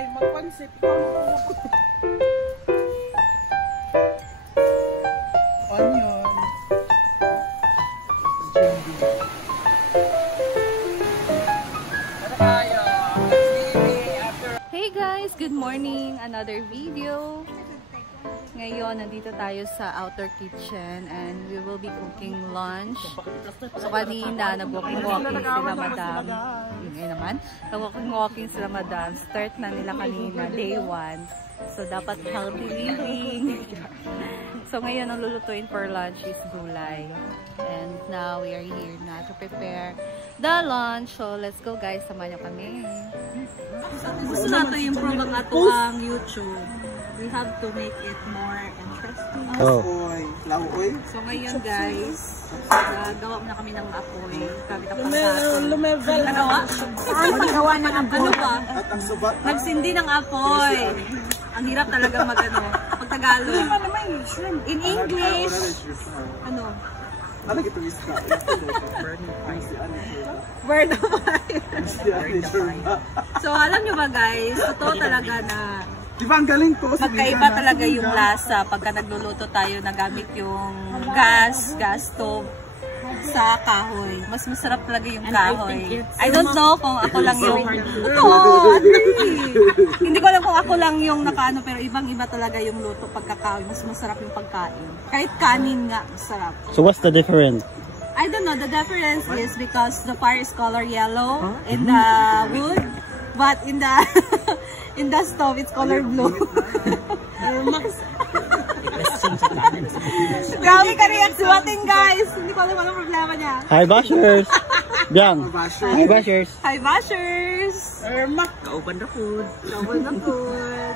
day, mag-concept. Onion. Hey guys, good morning. Another video. Ngayon, nandito tayo sa outer kitchen and we will be cooking lunch. So, kanina, nag-walking-walking sila madam. Ngayon naman, nag-walking-walking sila madam. Start na nila kanina, day 1. So, dapat healthy living. So, ngayon, ang lulutuin for lunch is gulay. And now, we are here na to prepare the lunch. So, let's go guys. Samahan nyo kami. Gusto natin improve ang ating YouTube. We have to make it more interesting. So ngayon guys, gawa na kami ng apoy. Kami na Lumevel. Nagawa? Paggawa na ng ano ba? Nagsindi ng apoy. Ang hirap talaga mag-ano. Pag-Tagalog. In English. Ano? Ano kita miska? Burn the fire. So alam nyo ba guys, totoo talaga na Diba ang galing ko? magkaiba talaga yung lasa pagka nagluluto tayo na gamit yung gas stove sa kahoy. Mas masarap talaga yung kahoy. I don't know kung ako lang yung hindi ko alam kung ako lang yung nakaano, pero ibang-iba talaga yung luto pagkakahoy. Mas masarap yung pagkain. Kahit kanin nga, masarap. So what's the difference? I don't know. The difference is because the fire is color yellow in the wood, but in the in the stove it's color blue. Grabe ka react sa atin guys. Hindi ko alam anong problema niya. Hi bashers! Biang! Hi bashers! Hi bashers! Kauban na food. Double na food.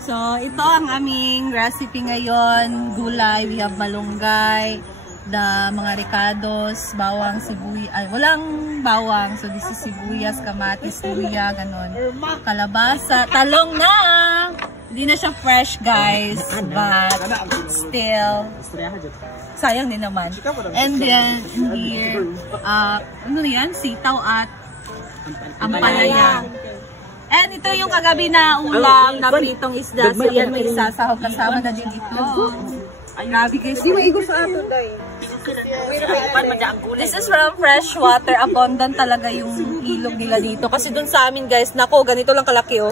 So ito ang aming recipe ngayon. Gulay, we have malunggay, the mga ricados, bawang, sibuyas, ay walang bawang, so this is sibuyas, kamatis, luya, ganon, kalabasa, talong na, hindi na siya fresh guys, but still, sayang din naman. And then here, ano yan, sitaw at ampalaya. And ito yung kagabi na ulam na pritong isda, so yan may isasahog kasama na din ito. Ay, grabe guys. Hindi maigo sa atin, day. This is from fresh water. Abundant talaga yung ilog nila dito. Kasi dun sa amin, guys, nako, ganito lang kalaki, oh.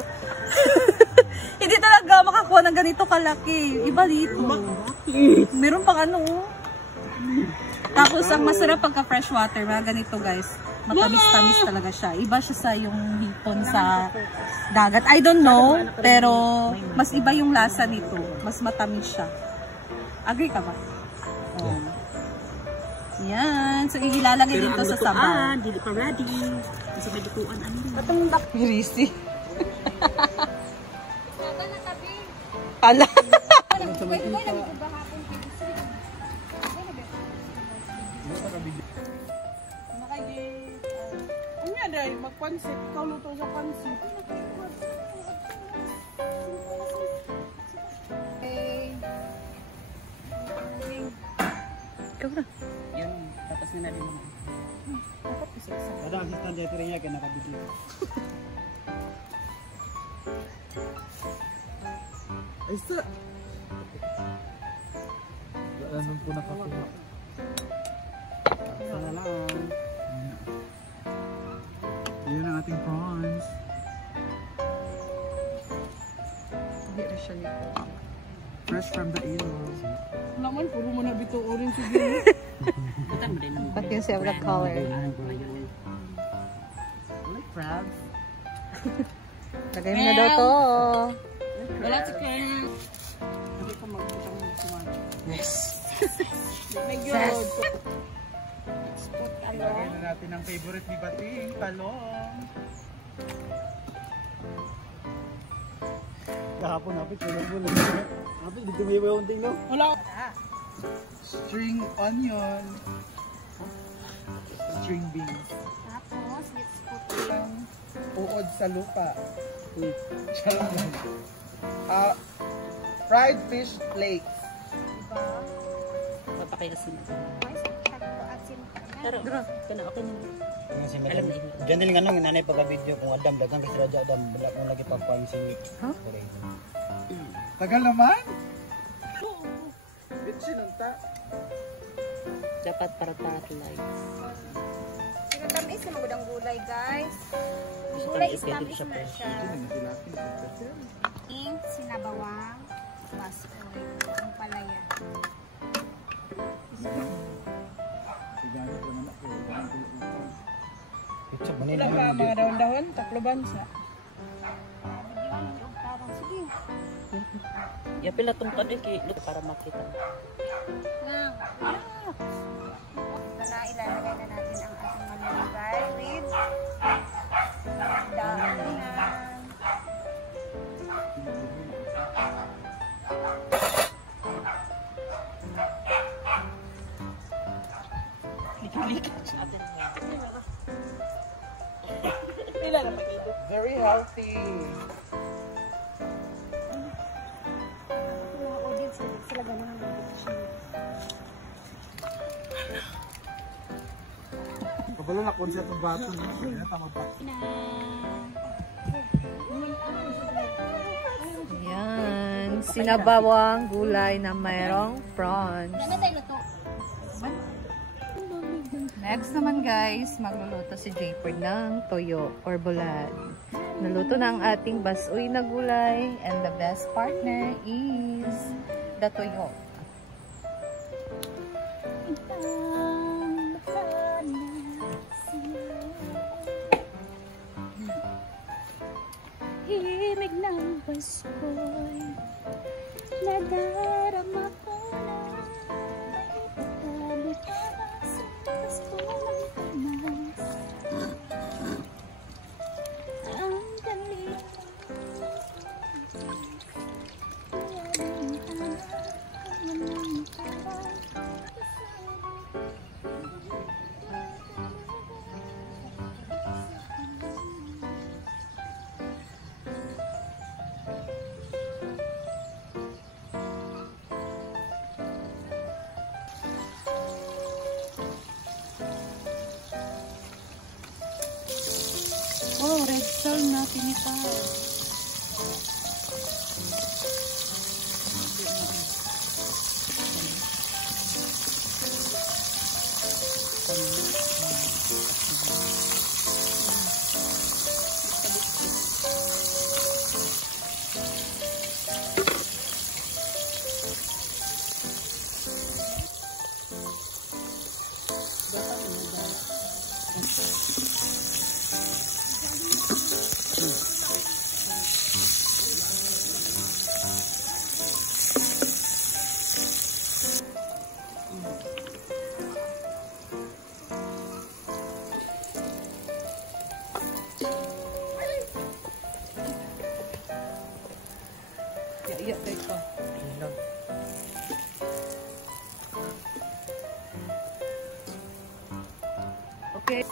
Hindi talaga makakuha ng ganito kalaki. Iba dito. Meron pang ano, oh. Tapos, ang masarap pagka fresh water, mga ganito, guys. Matamis-tamis talaga siya. Iba siya sa yung hipon sa dagat. I don't know, pero mas iba yung lasa nito. Mas matamis siya. Agree ka ba? Oh. Yan. So, ilalagay dito sa sabaw. Hindi pa ready. Kasi may dukuan. Katong risi. Ala. Ano day, mag-concept. Ikaw luto sa concept. Yun, tapos na din naman. Ada asisten jahit ringnya kena kabidi. Isa. Anong po nakakuha? Sana lang. Yun ang ating prawns. Hindi na siya nito. Fresh from the ilog. Naman, puro mo na bito orange siguro. But you see the color. Like crabs. Lagay mo na daw to. Wala si Ken. Hindi ko mag-utang ng sumayo. Yes. My God. Ilagay na natin ang favorite ni Bating, talong. Kahapon napit bulong-bulong. Napit dito may unting no. Wala. String onion. String beans. Tapos, let's put yung Uod sa lupa. Fried fish flakes. iba. Mapakilasin. Asin. Tara, kana okay na. Alam na. Diyan din nga nung nanay pagka-video kung Adam, dagang kasi Raja Adam, wala kong lagi pagpang singit. Huh? Tagal naman? Bitchin ang ta. Dapat para tatlay. Tamis na magudang gulay, guys. Gulay is tamis na siya. Ing, sinabawang, baskoy, ang palaya. Wala pa mga daon-daon, takloban sa. Sige. Ya pila tungkad kay para makita. Nang. Na ilalagay na natin ang ating malunggay with dahon na. Very healthy. Mga audience, sila ganun ang mga Kabalo na konsept ng bato. Kaya tama ba? Yan. Sinabawang gulay na mayroong prawns. Ano tayo luto? Next naman guys, magluluto si Jayford ng toyo or bulad. Naluto na ang ating basoy na gulay and the best partner is the toyo. Himig ng baskoy, nadarama ko na ipagkabit sa baskoy tamas. Ang galing Oh, red soul natin ito. Yeah, ito. Okay.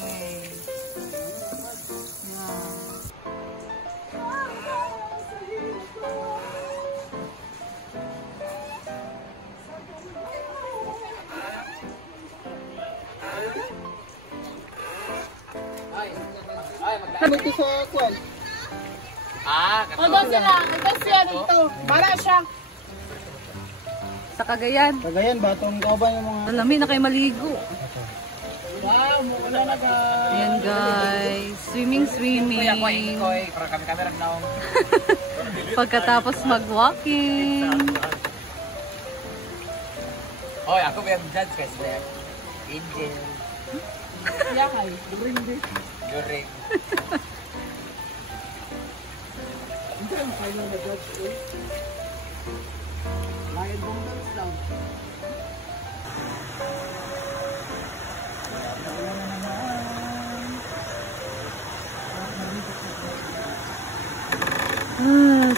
Okay. Buti sa kwan. Doon sila. Doon siya dito. Bara siya. Sa Cagayan. Kagayan ba itong kauban yung mga... Alamin na kayo maligo. Wow, mula na ba? Ayan guys. Swimming. Para kami camera na. Pagkatapos mag-walking. Hoy, ako may judge kasi. Angel. Yakay. During. Hindi ang final na judge ko. Lion Bongos lang.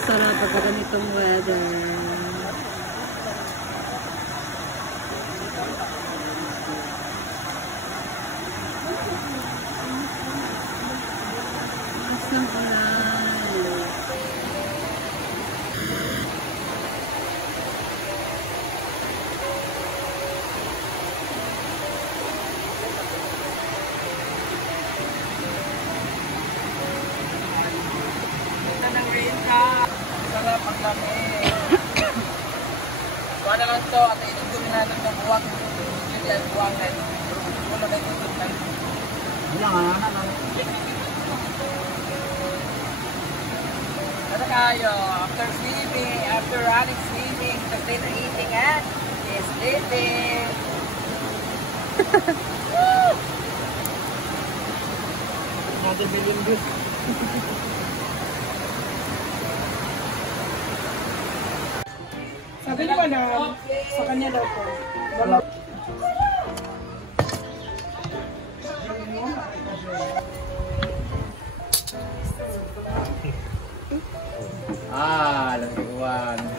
Sarap pagka ganitong weather. Asang ulan. kami. Kuha na lang to at inutuloy natin ng buwak. Inutuloy yan buwak na ito. Wala na ito. Wala nga na. Ano kayo? After sleeping, after running, sleeping, complete eating and sleeping. Another million views. Sabi niya na, sa kanya daw po. Laguan.